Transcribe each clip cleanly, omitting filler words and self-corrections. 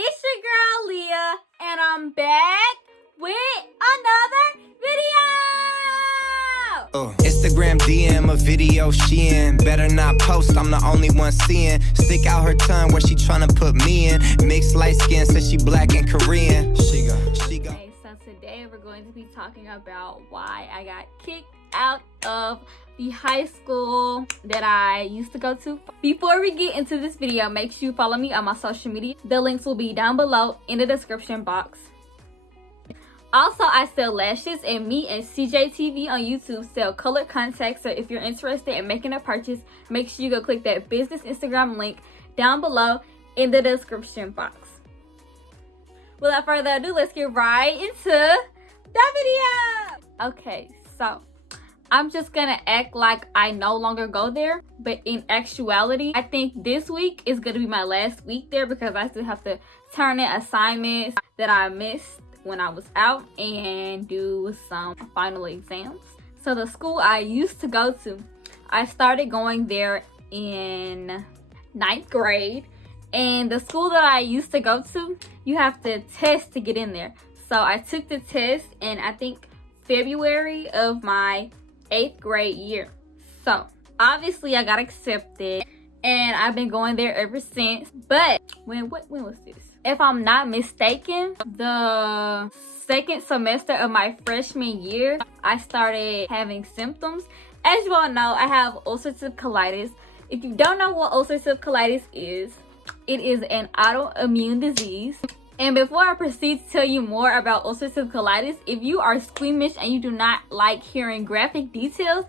It's your girl Leah, and I'm back with another video! Instagram DM a video she in. Better not post, I'm the only one seeing. Stick out her tongue where she tryna put me in. Mixed light skin, says she black and Korean. She go. Okay, so today we're going to be talking about why I got kicked out of the high school that I used to go to. Before we get into this video, make sure you follow me on my social media. The links will be down below in the description box. Also, I sell lashes, and me and CJAY TV on YouTube sell colored contacts. So if you're interested in making a purchase, make sure you go click that business Instagram link down below in the description box. Without further ado, let's get right into the video. Okay, so I'm just gonna act like I no longer go there, but in actuality, I think this week is gonna be my last week there because I still have to turn in assignments that I missed when I was out and do some final exams. So the school I used to go to, I started going there in 9th grade, and the school that I used to go to, you have to test to get in there. So I took the test in, I think, February of my 8th grade year. So obviously I got accepted and I've been going there ever since. But when was this? If I'm not mistaken, the second semester of my freshman year, I started having symptoms. As you all know, I have ulcerative colitis. If you don't know what ulcerative colitis is, it is an autoimmune disease. And before I proceed to tell you more about ulcerative colitis, if you are squeamish and you do not like hearing graphic details,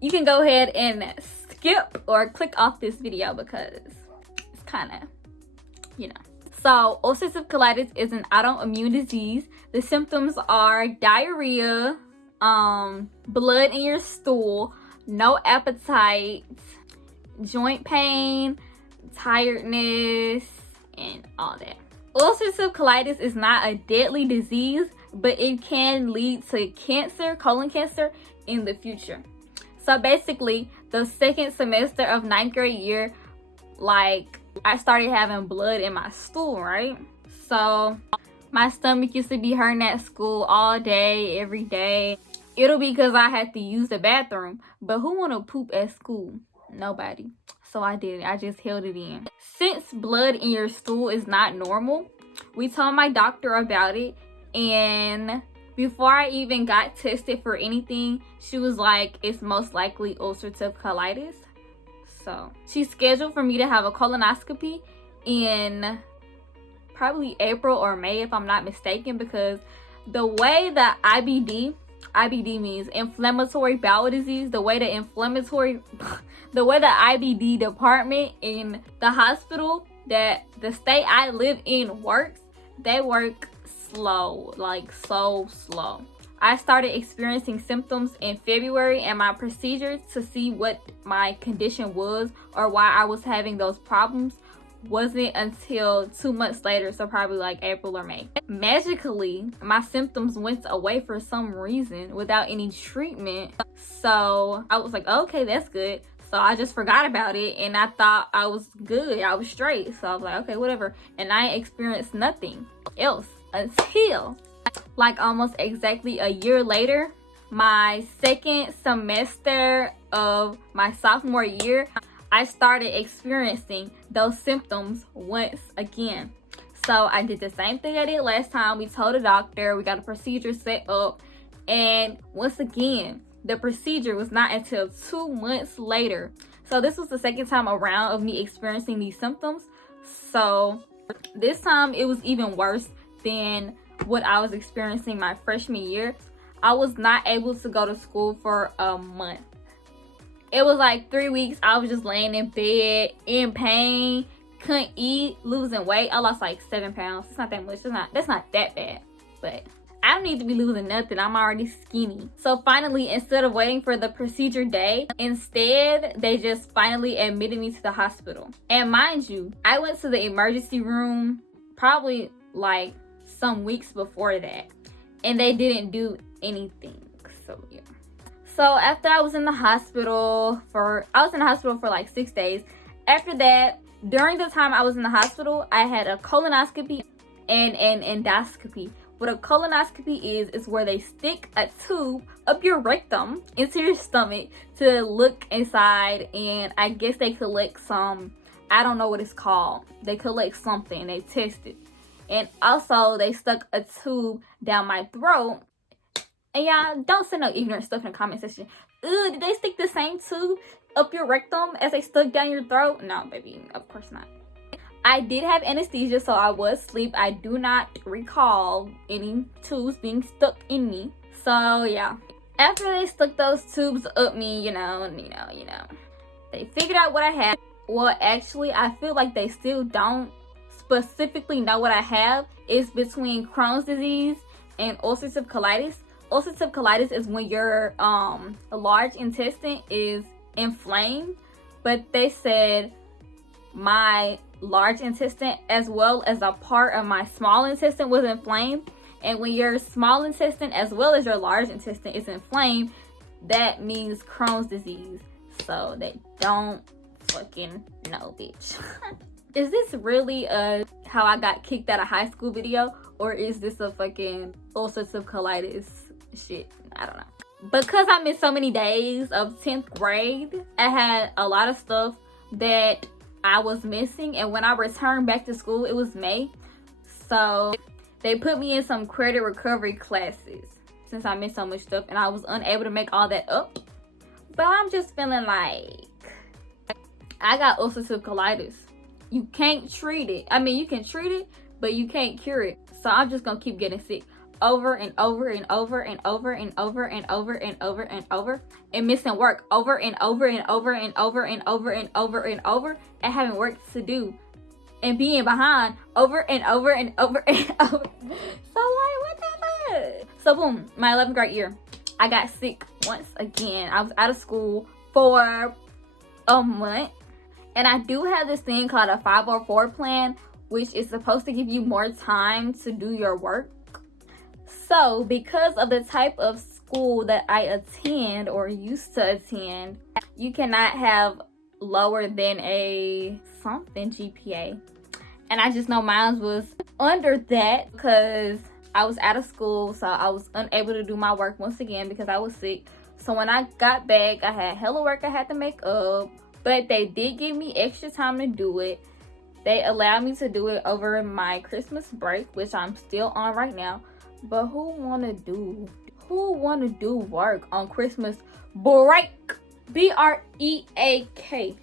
you can go ahead and skip or click off this video because it's kind of, you know. So ulcerative colitis is an autoimmune disease. The symptoms are diarrhea, blood in your stool, no appetite, joint pain, tiredness, and all that. Ulcerative colitis is not a deadly disease, but it can lead to cancer, colon cancer, in the future. So basically, the second semester of 9th grade year, like, I started having blood in my stool, right? So my stomach used to be hurting at school all day, every day. It'll be because I had to use the bathroom. But who want to poop at school? Nobody. So I did it. I just held it in. Since blood in your stool is not normal, we told my doctor about it, and before I even got tested for anything, she was like, it's most likely ulcerative colitis. So she scheduled for me to have a colonoscopy in probably April or May, if I'm not mistaken, because the way that IBD means inflammatory bowel disease, the way the IBD department in the hospital that the state I live in works, they work slow, like so slow. I started experiencing symptoms in February, and my procedure to see what my condition was or why I was having those problems wasn't until 2 months later, so probably like April or May. Magically, my symptoms went away for some reason without any treatment. So I was like, okay, that's good. So I just forgot about it and I thought I was good. I was straight. So I was like, okay, whatever. And I experienced nothing else until like almost exactly a year later, my second semester of my sophomore year, I started experiencing those symptoms once again. So I did the same thing I did last time. We told the doctor, we got a procedure set up, and once again, the procedure was not until 2 months later. So this was the second time around of me experiencing these symptoms. So this time it was even worse than what I was experiencing my freshman year. I was not able to go to school for a month. It was like 3 weeks. I was just laying in bed in pain, couldn't eat, losing weight. I lost like 7 pounds. It's not that much. That's not that bad, but I don't need to be losing nothing. I'm already skinny. So finally, instead of waiting for the procedure day, instead they just finally admitted me to the hospital. And mind you, I went to the emergency room probably like some weeks before that, and they didn't do anything. So yeah. So after I was in the hospital for like 6 days. After that, During the time I was in the hospital, I had a colonoscopy and an endoscopy. What a colonoscopy is where they stick a tube up your rectum into your stomach to look inside, and I guess they collect some, I don't know what it's called. They collect something, they test it. And also they stuck a tube down my throat. And y'all, don't say no ignorant stuff in the comment section. Ugh, did they stick the same tube up your rectum as they stuck down your throat? No, baby, of course not. I did have anesthesia, so I was asleep. I do not recall any tubes being stuck in me. So yeah, after they stuck those tubes up me, you know, they figured out what I had. Well, actually, I feel like they still don't specifically know what I have. It's between Crohn's disease and ulcerative colitis. Ulcerative colitis is when your large intestine is inflamed, but they said my large intestine as well as a part of my small intestine was inflamed. And when your small intestine as well as your large intestine is inflamed, that means Crohn's disease. So they don't fucking know, bitch. Is this really a how I got kicked out of high school video, or is this a fucking ulcerative colitis shit? I don't know. Because I missed so many days of 10th grade, I had a lot of stuff that I was missing, and when I returned back to school, it was May. So they put me in some credit recovery classes since I missed so much stuff and I was unable to make all that up. But I'm just feeling like I got ulcerative colitis. You can't treat it. I mean, you can treat it, but you can't cure it. So I'm just gonna keep getting sick over and over and over and over and over and over and over and over, and missing work over and over and over and over and over and over and over, and having work to do and being behind over and over and over and over. So like, what the fuck? So boom, my 11th grade year, I got sick once again. I was out of school for a month, and I do have this thing called a 504 plan, which is supposed to give you more time to do your work. So because of the type of school that I attend or used to attend, you cannot have lower than a something GPA. And I just know mine was under that because I was out of school, so I was unable to do my work once again because I was sick. So when I got back, I had hella work I had to make up, but they did give me extra time to do it. They allowed me to do it over my Christmas break, which I'm still on right now. But who wanna do work on Christmas break? BREAK.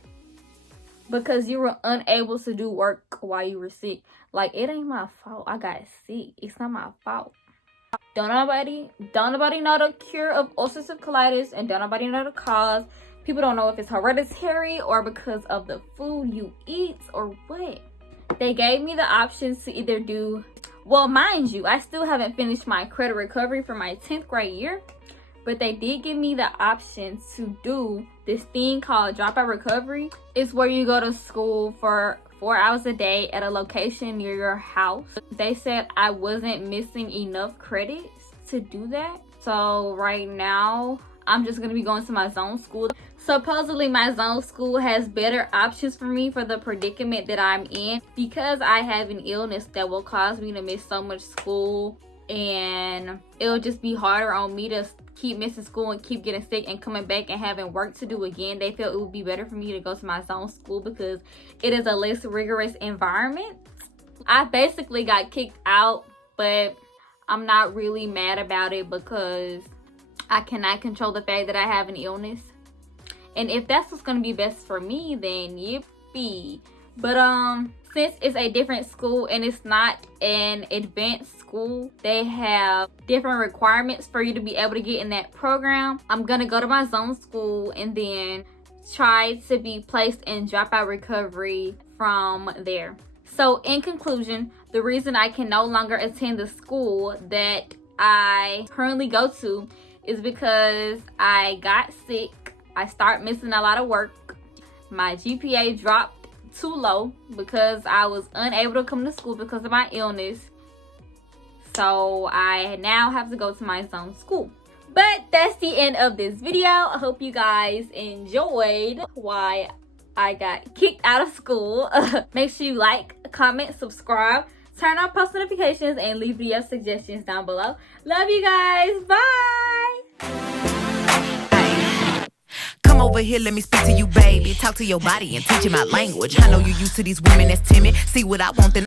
Because you were unable to do work while you were sick. Like, it ain't my fault I got sick. It's not my fault. Don't nobody know the cure of ulcerative colitis, and don't nobody know the cause. People don't know if it's hereditary or because of the food you eat or what. They gave me the options to either do, well, mind you, I still haven't finished my credit recovery for my 10th grade year, but they did give me the option to do this thing called dropout recovery. It's where you go to school for 4 hours a day at a location near your house. They said I wasn't missing enough credits to do that. So right now, I'm just gonna be going to my zone school. Supposedly my zone school has better options for me for the predicament that I'm in, because I have an illness that will cause me to miss so much school, and it'll just be harder on me to keep missing school and keep getting sick and coming back and having work to do again. They felt it would be better for me to go to my zone school because it is a less rigorous environment. I basically got kicked out, but I'm not really mad about it because I cannot control the fact that I have an illness. And if that's what's gonna be best for me, then yippee. But since it's a different school and it's not an advanced school, they have different requirements for you to be able to get in that program. I'm gonna go to my zone school and then try to be placed in dropout recovery from there. So in conclusion, the reason I can no longer attend the school that I currently go to is because I got sick. I start missing a lot of work. My GPA dropped too low because I was unable to come to school because of my illness. So I now have to go to my zone school. But that's the end of this video. I hope you guys enjoyed why I got kicked out of school. Make sure you like, comment, subscribe, turn on post notifications, and leave video suggestions down below. Love you guys. Bye. Come over here, let me speak to you, baby. Talk to your body and teach you my language. I know you used to these women that's timid. See what I want, then